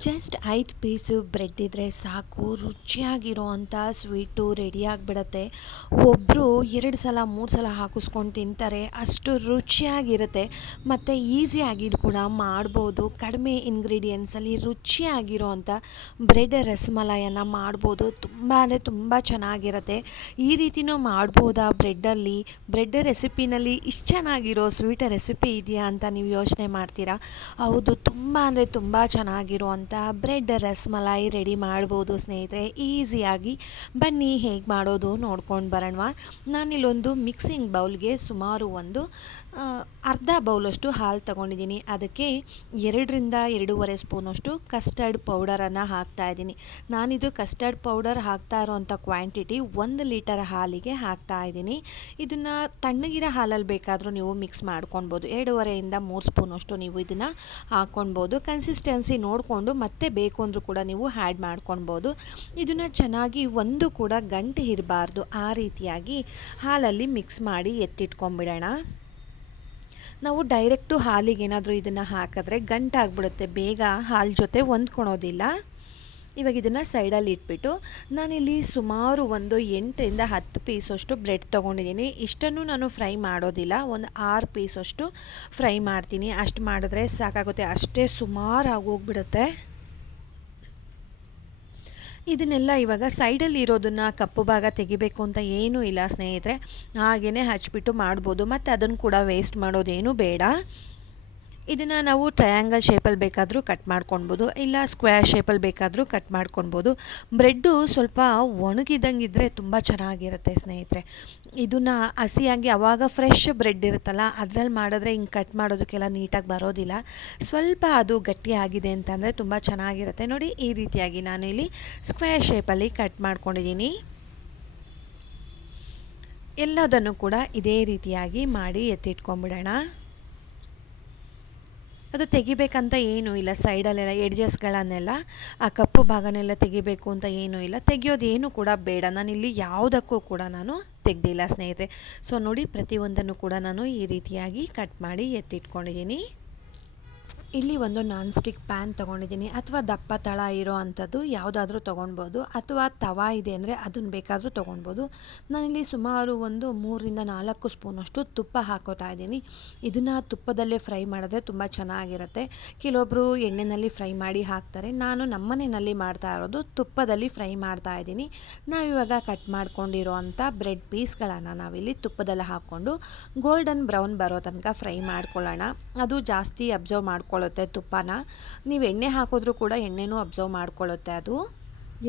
Just 5 piece bread ಇದ್ದರೆ ಸಾಕು, ರುಚಿಯಾಗಿರೋ ಅಂಥ ಸ್ವೀಟು ರೆಡಿ ಆಗಿಬಿಡತ್ತೆ. ಒಬ್ಬರು 2 ಸಲ 3 ಸಲ ಹಾಕಿಸ್ಕೊಂಡು ತಿಂತಾರೆ, ಅಷ್ಟು ರುಚಿಯಾಗಿರುತ್ತೆ. ಮತ್ತು ಈಸಿಯಾಗಿ ಕೂಡ ಮಾಡ್ಬೋದು. ಕಡಿಮೆ ಇಂಗ್ರೀಡಿಯೆಂಟ್ಸಲ್ಲಿ ರುಚಿಯಾಗಿರೋ ಅಂಥ ಬ್ರೆಡ್ ರಸಮಲಾಯನ್ನು ಮಾಡ್ಬೋದು. ತುಂಬ ಅಂದರೆ ತುಂಬ ಚೆನ್ನಾಗಿರುತ್ತೆ. ಈ ರೀತಿಯೂ ಮಾಡ್ಬೋದಾ ಬ್ರೆಡ್ಡಲ್ಲಿ? ಬ್ರೆಡ್ ರೆಸಿಪಿನಲ್ಲಿ ಇಷ್ಟು ಚೆನ್ನಾಗಿರೋ ಸ್ವೀಟ್ ರೆಸಿಪಿ ಇದೆಯಾ ಅಂತ ನೀವು ಯೋಚನೆ ಮಾಡ್ತೀರಾ? ಹೌದು, ತುಂಬ ಅಂದರೆ ತುಂಬ ಚೆನ್ನಾಗಿರೋ ಬ್ರೆಡ್ ರಸಮಲಾಯಿ ರೆಡಿ ಮಾಡ್ಬೋದು ಸ್ನೇಹಿತರೆ, ಈಸಿಯಾಗಿ. ಬನ್ನಿ ಹೇಗೆ ಮಾಡೋದು ನೋಡ್ಕೊಂಡು ಬರೋಣ. ನಾನಿಲ್ಲೊಂದು ಮಿಕ್ಸಿಂಗ್ ಬೌಲ್ಗೆ ಸುಮಾರು ಒಂದು ಅರ್ಧ ಬೌಲಷ್ಟು ಹಾಲು ತಗೊಂಡಿದ್ದೀನಿ. ಅದಕ್ಕೆ 2ರಿಂದ 2.5 ಸ್ಪೂನಷ್ಟು ಕಸ್ಟರ್ಡ್ ಪೌಡರನ್ನು ಹಾಕ್ತಾಯಿದ್ದೀನಿ. ನಾನಿದು ಕಸ್ಟರ್ಡ್ ಪೌಡರ್ ಹಾಕ್ತಾ ಇರೋವಂಥ ಕ್ವಾಂಟಿಟಿ 1 ಲೀಟರ್ ಹಾಲಿಗೆ ಹಾಕ್ತಾಯಿದ್ದೀನಿ. ಇದನ್ನು ತಣ್ಣಗಿರೋ ಹಾಲಲ್ಲಿ ಬೇಕಾದರೂ ನೀವು ಮಿಕ್ಸ್ ಮಾಡ್ಕೊಳ್ಬೋದು. 2.5ರಿಂದ 3 ಸ್ಪೂನಷ್ಟು ನೀವು ಇದನ್ನು ಹಾಕ್ಕೊಳ್ಬೋದು. ಕನ್ಸಿಸ್ಟೆನ್ಸಿ ನೋಡಿಕೊಂಡು ಮತ್ತೆ ಬೇಕು ಅಂದರೂ ಕೂಡ ನೀವು ಆ್ಯಡ್ ಮಾಡ್ಕೊಳ್ಬೋದು. ಇದನ್ನು ಚೆನ್ನಾಗಿ ಒಂದು ಕೂಡ ಗಂಟು ಇರಬಾರ್ದು, ಆ ರೀತಿಯಾಗಿ ಹಾಲಲ್ಲಿ ಮಿಕ್ಸ್ ಮಾಡಿ ಎತ್ತಿಟ್ಕೊಂಡ್ಬಿಡೋಣ. ನಾವು ಡೈರೆಕ್ಟು ಹಾಲಿಗೆ ಏನಾದರೂ ಇದನ್ನು ಹಾಕಿದ್ರೆ ಗಂಟಾಗ್ಬಿಡುತ್ತೆ, ಬೇಗ ಹಾಲು ಜೊತೆ ಹೊಂದ್ಕೊಳೋದಿಲ್ಲ. ಇವಾಗ ಇದನ್ನು ಸೈಡಲ್ಲಿ ಇಟ್ಬಿಟ್ಟು ನಾನಿಲ್ಲಿ ಸುಮಾರು ಒಂದು 8ರಿಂದ 10 ಪೀಸಷ್ಟು ಬ್ರೆಡ್ ತೊಗೊಂಡಿದ್ದೀನಿ. ಇಷ್ಟನ್ನು ನಾನು ಫ್ರೈ ಮಾಡೋದಿಲ್ಲ, ಒಂದು 6 ಪೀಸಷ್ಟು ಫ್ರೈ ಮಾಡ್ತೀನಿ. ಅಷ್ಟು ಮಾಡಿದ್ರೆ ಸಾಕಾಗುತ್ತೆ, ಅಷ್ಟೇ ಸುಮಾರು ಆಗೋಗ್ಬಿಡುತ್ತೆ. ಇದನ್ನೆಲ್ಲ ಇವಾಗ ಸೈಡಲ್ಲಿ ಇರೋದನ್ನು ಕಪ್ಪು ಭಾಗ ತೆಗಿಬೇಕು ಅಂತ ಏನೂ ಇಲ್ಲ ಸ್ನೇಹಿತರೆ, ಹಾಗೇ ಹಚ್ಬಿಟ್ಟು ಮಾಡ್ಬೋದು. ಮತ್ತು ಅದನ್ನು ಕೂಡ ವೇಸ್ಟ್ ಮಾಡೋದೇನು ಬೇಡ. ಇದನ್ನು ನಾವು ಟ್ರಯಾಂಗಲ್ ಶೇಪಲ್ಲಿ ಬೇಕಾದರೂ ಕಟ್ ಮಾಡ್ಕೊಳ್ಬೋದು, ಇಲ್ಲ ಸ್ಕ್ವೇರ್ ಶೇಪಲ್ಲಿ ಬೇಕಾದರೂ ಕಟ್ ಮಾಡ್ಕೊಳ್ಬೋದು. ಬ್ರೆಡ್ಡು ಸ್ವಲ್ಪ ಒಣಗಿದಂಗಿದ್ರೆ ತುಂಬ ಚೆನ್ನಾಗಿರುತ್ತೆ ಸ್ನೇಹಿತರೆ. ಇದನ್ನು ಹಸಿಯಾಗಿ ಆವಾಗ ಫ್ರೆಶ್ ಬ್ರೆಡ್ ಇರುತ್ತಲ್ಲ, ಅದರಲ್ಲಿ ಮಾಡಿದ್ರೆ ಹಿಂಗೆ ಕಟ್ ಮಾಡೋದಕ್ಕೆಲ್ಲ ನೀಟಾಗಿ ಬರೋದಿಲ್ಲ. ಸ್ವಲ್ಪ ಅದು ಗಟ್ಟಿಯಾಗಿದೆ ಅಂತಂದರೆ ತುಂಬ ಚೆನ್ನಾಗಿರುತ್ತೆ. ನೋಡಿ, ಈ ರೀತಿಯಾಗಿ ನಾನಿಲ್ಲಿ ಸ್ಕ್ವೇರ್ ಶೇಪಲ್ಲಿ ಕಟ್ ಮಾಡ್ಕೊಂಡಿದ್ದೀನಿ. ಎಲ್ಲದನ್ನು ಕೂಡ ಇದೇ ರೀತಿಯಾಗಿ ಮಾಡಿ ಎತ್ತಿಟ್ಕೊಂಡ್ಬಿಡೋಣ. ಅದು ತೆಗಿಬೇಕಂತ ಏನೂ ಇಲ್ಲ, ಸೈಡಲ್ಲೆಲ್ಲ ಎಡ್ಜಸ್ಗಳನ್ನೆಲ್ಲ ಆ ಕಪ್ಪು ಭಾಗನೆಲ್ಲ ತೆಗಿಬೇಕು ಅಂತ ಏನೂ ಇಲ್ಲ, ತೆಗಿಯೋದೇನು ಕೂಡ ಬೇಡ. ನಾನಿಲ್ಲಿ ಯಾವುದಕ್ಕೂ ಕೂಡ ನಾನು ತೆಗೆದಿಲ್ಲ ಸ್ನೇಹಿತರೆ. ಸೊ ನೋಡಿ, ಪ್ರತಿಯೊಂದನ್ನು ಕೂಡ ನಾನು ಈ ರೀತಿಯಾಗಿ ಕಟ್ ಮಾಡಿ ಎತ್ತಿಟ್ಕೊಂಡಿದ್ದೀನಿ. ಇಲ್ಲಿ ಒಂದು ನಾನ್ ಸ್ಟಿಕ್ ಪ್ಯಾನ್ ತೊಗೊಂಡಿದ್ದೀನಿ, ಅಥವಾ ದಪ್ಪ ತಳ ಇರೋ ಅಂಥದ್ದು ಯಾವುದಾದ್ರೂ ತೊಗೊಳ್ಬೋದು, ಅಥವಾ ತವಾ ಇದೆ ಅಂದರೆ ಅದನ್ನು ಬೇಕಾದರೂ ತೊಗೊಳ್ಬೋದು. ನಾನಿಲ್ಲಿ ಸುಮಾರು ಒಂದು 3ರಿಂದ 4 ಸ್ಪೂನಷ್ಟು ತುಪ್ಪ ಹಾಕೋತಾ ಇದ್ದೀನಿ. ಇದನ್ನು ತುಪ್ಪದಲ್ಲೇ ಫ್ರೈ ಮಾಡಿದ್ರೆ ತುಂಬ ಚೆನ್ನಾಗಿರುತ್ತೆ. ಕೆಲವೊಬ್ಬರು ಎಣ್ಣೆಯಲ್ಲಿ ಫ್ರೈ ಮಾಡಿ ಹಾಕ್ತಾರೆ, ನಾನು ನಮ್ಮನೆಯಲ್ಲಿ ಮಾಡ್ತಾ ಇರೋದು ತುಪ್ಪದಲ್ಲಿ ಫ್ರೈ ಮಾಡ್ತಾ ಇದ್ದೀನಿ. ನಾವಿವಾಗ ಕಟ್ ಮಾಡ್ಕೊಂಡಿರೋ ಅಂಥ ಬ್ರೆಡ್ ಪೀಸ್ಗಳನ್ನು ನಾವಿಲ್ಲಿ ತುಪ್ಪದಲ್ಲಿ ಹಾಕ್ಕೊಂಡು ಗೋಲ್ಡನ್ ಬ್ರೌನ್ ಬರೋ ತನಕ ಫ್ರೈ ಮಾಡ್ಕೊಳ್ಳೋಣ. ಅದು ಜಾಸ್ತಿ ಅಬ್ಸರ್ವ್ ಮಾಡ್ಕೊಳ್ಳುತ್ತೆ ತುಪ್ಪನ. ನೀವು ಎಣ್ಣೆ ಹಾಕಿದ್ರೂ ಕೂಡ ಎಣ್ಣೆನೂ ಅಬ್ಸರ್ವ್ ಮಾಡ್ಕೊಳ್ಳುತ್ತೆ ಅದು.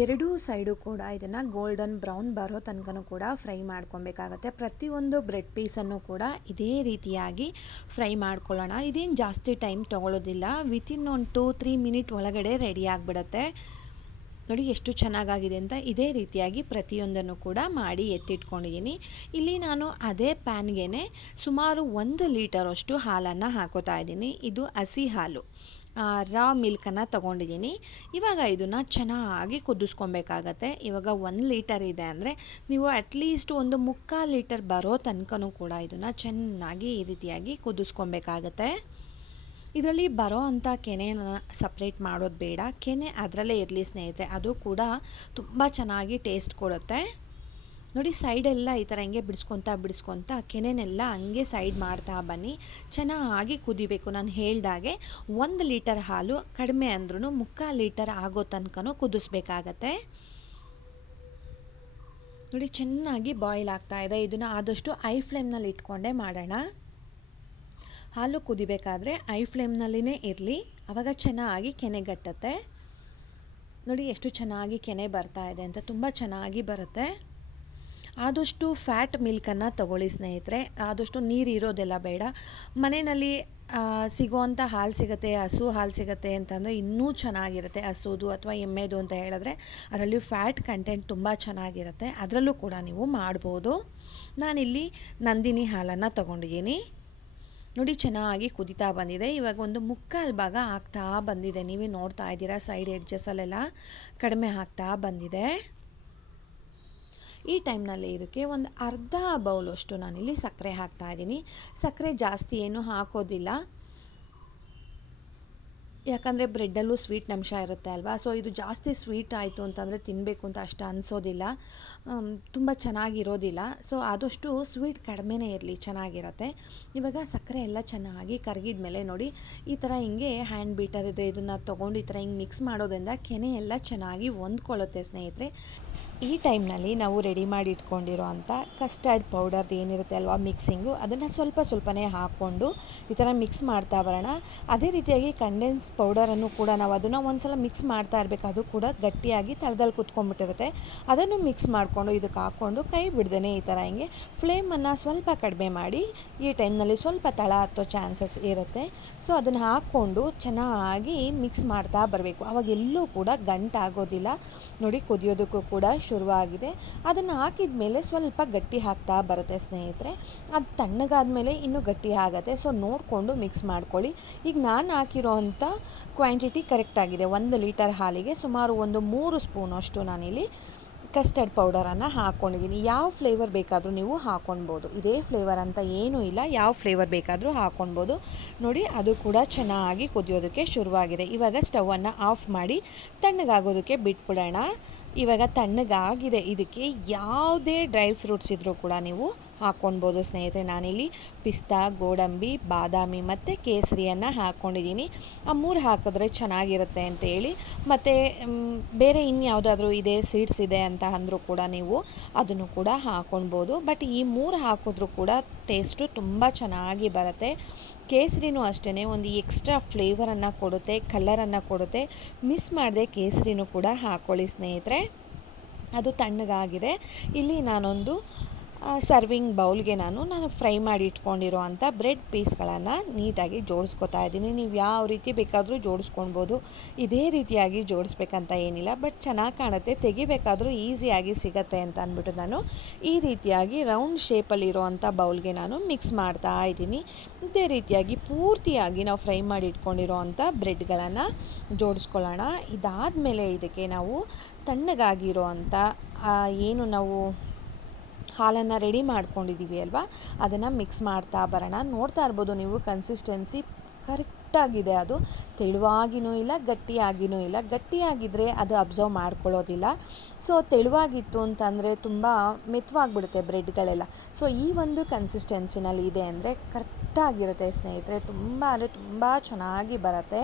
ಎರಡೂ ಸೈಡು ಕೂಡ ಇದನ್ನು ಗೋಲ್ಡನ್ ಬ್ರೌನ್ ಬರೋ ತನಕ ಕೂಡ ಫ್ರೈ ಮಾಡ್ಕೊಬೇಕಾಗತ್ತೆ. ಪ್ರತಿಯೊಂದು ಬ್ರೆಡ್ ಪೀಸನ್ನು ಕೂಡ ಇದೇ ರೀತಿಯಾಗಿ ಫ್ರೈ ಮಾಡ್ಕೊಳ್ಳೋಣ. ಇದೇನು ಜಾಸ್ತಿ ಟೈಮ್ ತೊಗೊಳ್ಳೋದಿಲ್ಲ, ವಿತಿನ್ ಒಂದು 2-3 ಮಿನಿಟ್ ಒಳಗಡೆ ರೆಡಿ ಆಗಿಬಿಡತ್ತೆ. ನೋಡಿ ಎಷ್ಟು ಚೆನ್ನಾಗಾಗಿದೆ ಅಂತ. ಇದೇ ರೀತಿಯಾಗಿ ಪ್ರತಿಯೊಂದನ್ನು ಕೂಡ ಮಾಡಿ ಎತ್ತಿಟ್ಕೊಂಡಿದ್ದೀನಿ. ಇಲ್ಲಿ ನಾನು ಅದೇ ಪ್ಯಾನ್ಗೆ ಸುಮಾರು 1 ಲೀಟರಷ್ಟು ಹಾಲನ್ನು ಹಾಕೋತಾ ಇದ್ದೀನಿ. ಇದು ಹಸಿ ಹಾಲು, ರಾ ಮಿಲ್ಕನ್ನು ತೊಗೊಂಡಿದ್ದೀನಿ. ಇವಾಗ ಇದನ್ನು ಚೆನ್ನಾಗಿ ಕುದಿಸ್ಕೊಬೇಕಾಗತ್ತೆ. ಇವಾಗ 1 ಲೀಟರ್ ಇದೆ ಅಂದರೆ ನೀವು ಅಟ್ಲೀಸ್ಟ್ ಒಂದು 3/4 ಲೀಟರ್ ಬರೋ ತನಕನೂ ಕೂಡ ಇದನ್ನು ಚೆನ್ನಾಗಿ ಈ ರೀತಿಯಾಗಿ ಕುದಿಸ್ಕೊಬೇಕಾಗತ್ತೆ. ಇದರಲ್ಲಿ ಬರೋ ಅಂಥ ಕೆನೆನ ಸಪ್ರೇಟ್ ಮಾಡೋದು ಬೇಡ, ಕೆನೆ ಅದರಲ್ಲೇ ಇರಲಿ ಸ್ನೇಹಿತರೆ, ಅದು ಕೂಡ ತುಂಬ ಚೆನ್ನಾಗಿ ಟೇಸ್ಟ್ ಕೊಡುತ್ತೆ. ನೋಡಿ, ಸೈಡೆಲ್ಲ ಈ ಥರ ಹಿಂಗೆ ಬಿಡಿಸ್ಕೊತ ಕೆನೆನೆಲ್ಲ ಹಂಗೆ ಸೈಡ್ ಮಾಡ್ತಾ ಬನ್ನಿ. ಚೆನ್ನಾಗಿ ಕುದಿಬೇಕು. ನಾನು ಹೇಳ್ದಾಗೆ 1 ಲೀಟರ್ ಹಾಲು ಕಡಿಮೆ ಅಂದ್ರೂ 3/4 ಲೀಟರ್ ಆಗೋ ತನಕನೂ ಕುದಿಸ್ಬೇಕಾಗತ್ತೆ. ನೋಡಿ, ಚೆನ್ನಾಗಿ ಬಾಯ್ಲ್ ಆಗ್ತಾಯಿದೆ. ಇದನ್ನು ಆದಷ್ಟು ಐ ಫ್ಲೇಮ್ನಲ್ಲಿ ಇಟ್ಕೊಂಡೇ ಮಾಡೋಣ. ಹಾಲು ಕುದಿಬೇಕಾದ್ರೆ ಐ ಫ್ಲೇಮ್ನಲ್ಲಿನೇ ಇರಲಿ, ಆವಾಗ ಚೆನ್ನಾಗಿ ಕೆನೆಗಟ್ಟತ್ತೆ. ನೋಡಿ ಎಷ್ಟು ಚೆನ್ನಾಗಿ ಕೆನೆ ಬರ್ತಾ ಇದೆ ಅಂತ, ತುಂಬ ಚೆನ್ನಾಗಿ ಬರುತ್ತೆ. ಆದಷ್ಟು ಫ್ಯಾಟ್ ಮಿಲ್ಕನ್ನು ತಗೊಳ್ಳಿ ಸ್ನೇಹಿತರೆ, ಆದಷ್ಟು ನೀರು ಇರೋದೆಲ್ಲ ಬೇಡ. ಮನೆಯಲ್ಲಿ ಸಿಗೋವಂಥ ಹಾಲು ಸಿಗುತ್ತೆ, ಹಸು ಹಾಲು ಸಿಗುತ್ತೆ ಅಂತಂದರೆ ಇನ್ನೂ ಚೆನ್ನಾಗಿರುತ್ತೆ. ಹಸುದು ಅಥವಾ ಎಮ್ಮೆದು ಅಂತ ಹೇಳಿದ್ರೆ ಅದರಲ್ಲಿ ಫ್ಯಾಟ್ ಕಂಟೆಂಟ್ ತುಂಬ ಚೆನ್ನಾಗಿರುತ್ತೆ, ಅದರಲ್ಲೂ ಕೂಡ ನೀವು ಮಾಡ್ಬೋದು. ನಾನಿಲ್ಲಿ ನಂದಿನಿ ಹಾಲನ್ನು ತೊಗೊಂಡಿದ್ದೀನಿ. ನೋಡಿ, ಚೆನ್ನಾಗಿ ಕುದಿತಾ ಬಂದಿದೆ. ಇವಾಗ ಒಂದು 3/4 ಭಾಗ ಆಗ್ತಾ ಬಂದಿದೆ, ನೀವೇ ನೋಡ್ತಾ ಇದ್ದೀರಾ. ಸೈಡ್ ಎಡ್ಜಸ್ಸಲ್ಲೆಲ್ಲ ಕಡಿಮೆ ಆಗ್ತಾ ಬಂದಿದೆ. ಈ ಟೈಮ್ನಲ್ಲಿ ಇದಕ್ಕೆ ಒಂದು ಅರ್ಧ ಬೌಲಷ್ಟು ನಾನಿಲ್ಲಿ ಸಕ್ಕರೆ ಹಾಕ್ತಾಯಿದ್ದೀನಿ. ಸಕ್ಕರೆ ಜಾಸ್ತಿ ಏನು ಹಾಕೋದಿಲ್ಲ. ಯಾಕಂದರೆ ಬ್ರೆಡ್ಡಲ್ಲೂ ಸ್ವೀಟ್ ಅಂಶ ಇರುತ್ತೆ ಅಲ್ವಾ. ಸೊ ಇದು ಜಾಸ್ತಿ ಸ್ವೀಟ್ ಆಯಿತು ಅಂತಂದರೆ ತಿನ್ನಬೇಕು ಅಂತ ಅಷ್ಟು ಅನಿಸೋದಿಲ್ಲ, ತುಂಬ ಚೆನ್ನಾಗಿರೋದಿಲ್ಲ. ಸೊ ಆದಷ್ಟು ಸ್ವೀಟ್ ಕಡಿಮೆನೇ ಇರಲಿ, ಚೆನ್ನಾಗಿರುತ್ತೆ. ಇವಾಗ ಸಕ್ಕರೆ ಎಲ್ಲ ಚೆನ್ನಾಗಿ ಕರಗಿದ ಮೇಲೆ ನೋಡಿ, ಈ ಥರ ಹಿಂಗೆ ಹ್ಯಾಂಡ್ ಬೀಟರ್ ಇದೆ, ಇದನ್ನು ತೊಗೊಂಡು ಈ ಥರ ಹಿಂಗೆ ಮಿಕ್ಸ್ ಮಾಡೋದ್ರಿಂದ ಕೆನೆ ಎಲ್ಲ ಚೆನ್ನಾಗಿ ಹೊಂದ್ಕೊಳ್ಳುತ್ತೆ ಸ್ನೇಹಿತರೆ. ಈ ಟೈಮ್ನಲ್ಲಿ ನಾವು ರೆಡಿ ಮಾಡಿ ಇಟ್ಕೊಂಡಿರೋ ಅಂಥ ಕಸ್ಟರ್ಡ್ ಪೌಡರ್ದು ಏನಿರುತ್ತೆ ಅಲ್ವಾ ಮಿಕ್ಸಿಂಗು, ಅದನ್ನು ಸ್ವಲ್ಪ ಸ್ವಲ್ಪನೇ ಹಾಕ್ಕೊಂಡು ಈ ಥರ ಮಿಕ್ಸ್ ಮಾಡ್ತಾ ಬರೋಣ. ಅದೇ ರೀತಿಯಾಗಿ ಕಂಡೆನ್ಸ್ ಪೌಡರನ್ನು ಕೂಡ ನಾವು ಅದನ್ನು ಒಂದ್ಸಲ ಮಿಕ್ಸ್ ಮಾಡ್ತಾ ಇರಬೇಕು, ಅದು ಕೂಡ ಗಟ್ಟಿಯಾಗಿ ತಳದಲ್ಲಿ ಕುತ್ಕೊಂಡ್ಬಿಟ್ಟಿರುತ್ತೆ. ಅದನ್ನು ಮಿಕ್ಸ್ ಮಾಡಿಕೊಂಡು ಇದಕ್ಕೆ ಹಾಕ್ಕೊಂಡು ಕೈ ಬಿಡ್ದೇ ಈ ಥರ ಹಿಂಗೆ ಫ್ಲೇಮನ್ನು ಸ್ವಲ್ಪ ಕಡಿಮೆ ಮಾಡಿ, ಈ ಟೈಮ್ನಲ್ಲಿ ಸ್ವಲ್ಪ ತಳ ಹತ್ತೋ ಚಾನ್ಸಸ್ ಇರುತ್ತೆ. ಸೊ ಅದನ್ನು ಹಾಕ್ಕೊಂಡು ಚೆನ್ನಾಗಿ ಮಿಕ್ಸ್ ಮಾಡ್ತಾ ಬರಬೇಕು. ಅವಾಗ ಎಲ್ಲೂ ಕೂಡ ಗಂಟಾಗೋದಿಲ್ಲ. ನೋಡಿ ಕುದಿಯೋದಕ್ಕೂ ಕೂಡ ಶುರುವಾಗಿದೆ. ಅದನ್ನು ಹಾಕಿದ ಮೇಲೆ ಸ್ವಲ್ಪ ಗಟ್ಟಿ ಆಗ್ತಾ ಬರುತ್ತೆ ಸ್ನೇಹಿತರೆ. ಅದು ತಣ್ಣಗಾದ್ಮೇಲೆ ಇನ್ನೂ ಗಟ್ಟಿ ಆಗುತ್ತೆ. ಸೊ ನೋಡಿಕೊಂಡು ಮಿಕ್ಸ್ ಮಾಡ್ಕೊಳ್ಳಿ. ಈಗ ನಾನು ಹಾಕಿರೋ ಅಂಥ ಕ್ವಾಂಟಿಟಿ ಕರೆಕ್ಟಾಗಿದೆ. 1 ಲೀಟರ್ ಹಾಲಿಗೆ ಸುಮಾರು ಒಂದು 3 ಸ್ಪೂನಷ್ಟು ನಾನಿಲ್ಲಿ ಕಸ್ಟರ್ಡ್ ಪೌಡರನ್ನು ಹಾಕ್ಕೊಂಡಿದ್ದೀನಿ. ಯಾವ ಫ್ಲೇವರ್ ಬೇಕಾದರೂ ನೀವು ಹಾಕ್ಕೊಳ್ಬೋದು, ಇದೇ ಫ್ಲೇವರ್ ಅಂತ ಏನೂ ಇಲ್ಲ, ಯಾವ ಫ್ಲೇವರ್ ಬೇಕಾದರೂ ಹಾಕ್ಕೊಳ್ಬೋದು. ನೋಡಿ ಅದು ಕೂಡ ಚೆನ್ನಾಗಿ ಕುದಿಯೋದಕ್ಕೆ ಶುರುವಾಗಿದೆ. ಇವಾಗ ಸ್ಟವನ್ನು ಆಫ್ ಮಾಡಿ ತಣ್ಣಗಾಗೋದಕ್ಕೆ ಬಿಟ್ಬಿಡೋಣ. ಇವಾಗ ತಣ್ಣಗಾಗಿದೆ. ಇದಕ್ಕೆ ಯಾವುದೇ ಡ್ರೈ ಫ್ರೂಟ್ಸ್ ಇದ್ದರೂ ಕೂಡ ನೀವು ಹಾಕ್ಕೊಳ್ಬೋದು ಸ್ನೇಹಿತರೆ. ನಾನಿಲ್ಲಿ ಪಿಸ್ತಾ, ಗೋಡಂಬಿ, ಬಾದಾಮಿ ಮತ್ತು ಕೇಸರಿಯನ್ನು ಹಾಕ್ಕೊಂಡಿದ್ದೀನಿ. ಆ 3 ಹಾಕಿದ್ರೆ ಚೆನ್ನಾಗಿರುತ್ತೆ ಅಂತೇಳಿ. ಮತ್ತು ಬೇರೆ ಇನ್ಯಾವುದಾದ್ರೂ ಇದೆ ಸೀಡ್ಸ್ ಇದೆ ಅಂತ ಅಂದರೂ ಕೂಡ ನೀವು ಅದನ್ನು ಕೂಡ ಹಾಕ್ಕೊಳ್ಬೋದು. ಬಟ್ ಈ 3 ಹಾಕಿದ್ರೂ ಕೂಡ ಟೇಸ್ಟು ತುಂಬ ಚೆನ್ನಾಗಿ ಬರುತ್ತೆ. ಕೇಸರಿನೂ ಅಷ್ಟೇ ಒಂದು ಎಕ್ಸ್ಟ್ರಾ ಫ್ಲೇವರನ್ನು ಕೊಡುತ್ತೆ, ಕಲರನ್ನು ಕೊಡುತ್ತೆ. ಮಿಸ್ ಮಾಡದೆ ಕೇಸರಿನೂ ಕೂಡ ಹಾಕ್ಕೊಳ್ಳಿ ಸ್ನೇಹಿತರೆ. ಅದು ತಣ್ಣಗಾಗಿದೆ. ಇಲ್ಲಿ ನಾನೊಂದು ಸರ್ವಿಂಗ್ ಬೌಲ್ಗೆ ನಾನು ಫ್ರೈ ಮಾಡಿ ಇಟ್ಕೊಂಡಿರೋ ಅಂಥ ಬ್ರೆಡ್ ಪೀಸ್ಗಳನ್ನು ನೀಟಾಗಿ ಜೋಡಿಸ್ಕೊತಾ ಇದ್ದೀನಿ. ನೀವು ಯಾವ ರೀತಿ ಬೇಕಾದರೂ ಜೋಡಿಸ್ಕೊಳ್ಬೋದು, ಇದೇ ರೀತಿಯಾಗಿ ಜೋಡಿಸ್ಬೇಕಂತ ಏನಿಲ್ಲ. ಬಟ್ ಚೆನ್ನಾಗಿ ಕಾಣುತ್ತೆ, ತೆಗಿಬೇಕಾದ್ರೂ ಈಸಿಯಾಗಿ ಸಿಗತ್ತೆ ಅಂತ ಅಂದ್ಬಿಟ್ಟು ನಾನು ಈ ರೀತಿಯಾಗಿ ರೌಂಡ್ ಶೇಪಲ್ಲಿರೋ ಅಂಥ ಬೌಲ್ಗೆ ನಾನು ಮಿಕ್ಸ್ ಮಾಡ್ತಾ ಇದ್ದೀನಿ. ಇದೇ ರೀತಿಯಾಗಿ ಪೂರ್ತಿಯಾಗಿ ನಾವು ಫ್ರೈ ಮಾಡಿ ಇಟ್ಕೊಂಡಿರೋ ಅಂಥ ಬ್ರೆಡ್ಗಳನ್ನು ಜೋಡಿಸ್ಕೊಳ್ಳೋಣ. ಇದಾದಮೇಲೆ ಇದಕ್ಕೆ ನಾವು ತಣ್ಣಗಾಗಿರೋ ಅಂಥ ಏನು ನಾವು ಹಾಲನ್ನು ರೆಡಿ ಮಾಡ್ಕೊಂಡಿದ್ದೀವಿ ಅಲ್ವಾ, ಅದನ್ನು ಮಿಕ್ಸ್ ಮಾಡ್ತಾ ಬರೋಣ. ನೋಡ್ತಾ ಇರ್ಬೋದು ನೀವು ಕನ್ಸಿಸ್ಟೆನ್ಸಿ ಕರೆಕ್ಟಾಗಿದೆ. ಅದು ತೆಳುವಾಗಿಯೂ ಇಲ್ಲ, ಗಟ್ಟಿಯಾಗಿಯೂ ಇಲ್ಲ. ಗಟ್ಟಿಯಾಗಿದ್ದರೆ ಅದು ಅಬ್ಸರ್ವ್ ಮಾಡ್ಕೊಳ್ಳೋದಿಲ್ಲ. ಸೊ ತೆಳುವಾಗಿತ್ತು ಅಂತಂದರೆ ತುಂಬ ಮೆತ್ತವಾಗಿಬಿಡುತ್ತೆ ಬ್ರೆಡ್ಗಳೆಲ್ಲ. ಸೊ ಈ ಒಂದು ಕನ್ಸಿಸ್ಟೆನ್ಸಿನಲ್ಲಿ ಇದೆ ಅಂದರೆ ಕರೆಕ್ಟಾಗಿರುತ್ತೆ ಸ್ನೇಹಿತರೆ. ತುಂಬ ಅಂದರೆ ತುಂಬ ಚೆನ್ನಾಗಿ ಬರುತ್ತೆ.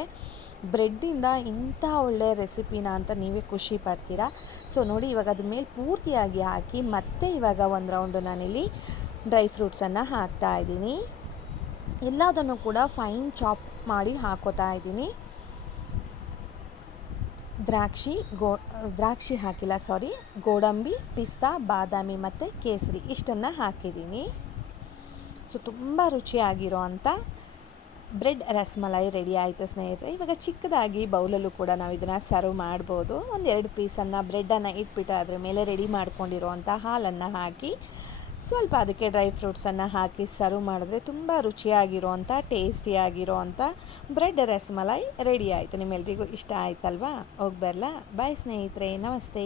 ಬ್ರೆಡ್ಡಿಂದ ಇಂಥ ಒಳ್ಳೆಯ ರೆಸಿಪಿನ ಅಂತ ನೀವೇ ಖುಷಿ ಪಡ್ತೀರಾ. ಸೊ ನೋಡಿ, ಇವಾಗ ಅದ್ರ ಮೇಲೆ ಪೂರ್ತಿಯಾಗಿ ಹಾಕಿ ಮತ್ತೆ ಇವಾಗ ಒಂದು ರೌಂಡು ನಾನಿಲ್ಲಿ ಡ್ರೈ ಫ್ರೂಟ್ಸನ್ನು ಹಾಕ್ತಾ ಇದ್ದೀನಿ. ಎಲ್ಲದನ್ನು ಕೂಡ ಫೈನ್ ಚಾಪ್ ಮಾಡಿ ಹಾಕೋತಾ ಇದ್ದೀನಿ. ದ್ರಾಕ್ಷಿ ಹಾಕಿಲ್ಲ, ಗೋಡಂಬಿ, ಪಿಸ್ತಾ, ಬಾದಾಮಿ ಮತ್ತು ಕೇಸರಿ ಇಷ್ಟನ್ನು ಹಾಕಿದ್ದೀನಿ. ಸೊ ತುಂಬ ರುಚಿಯಾಗಿರೋ ಅಂಥ ಬ್ರೆಡ್ ರಸ್ಮಲೈ ರೆಡಿ ಆಯಿತು ಸ್ನೇಹಿತರೆ. ಇವಾಗ ಚಿಕ್ಕದಾಗಿ ಬೌಲಲ್ಲೂ ಕೂಡ ನಾವು ಇದನ್ನು ಸರ್ವ್ ಮಾಡ್ಬೋದು. 1-2 ಪೀಸನ್ನು ಬ್ರೆಡ್ಡನ್ನು ಇಟ್ಬಿಟ್ಟು ಅದ್ರ ಮೇಲೆ ರೆಡಿ ಮಾಡ್ಕೊಂಡಿರೋ ಅಂಥ ಹಾಲನ್ನು ಹಾಕಿ ಸ್ವಲ್ಪ ಅದಕ್ಕೆ ಡ್ರೈ ಫ್ರೂಟ್ಸನ್ನು ಹಾಕಿ ಸರ್ವ್ ಮಾಡಿದ್ರೆ ತುಂಬ ರುಚಿಯಾಗಿರೋ ಅಂಥ ಟೇಸ್ಟಿಯಾಗಿರೋ ಅಂಥ ಬ್ರೆಡ್ ರಸ್ಮಲೈ ರೆಡಿ ಆಯಿತು. ನಿಮ್ಮೆಲ್ರಿಗೂ ಇಷ್ಟ ಆಯ್ತಲ್ವಾ? ಹೋಗಿ ಬರಲಾ? ಬಾಯ್ ಸ್ನೇಹಿತರೆ, ನಮಸ್ತೆ.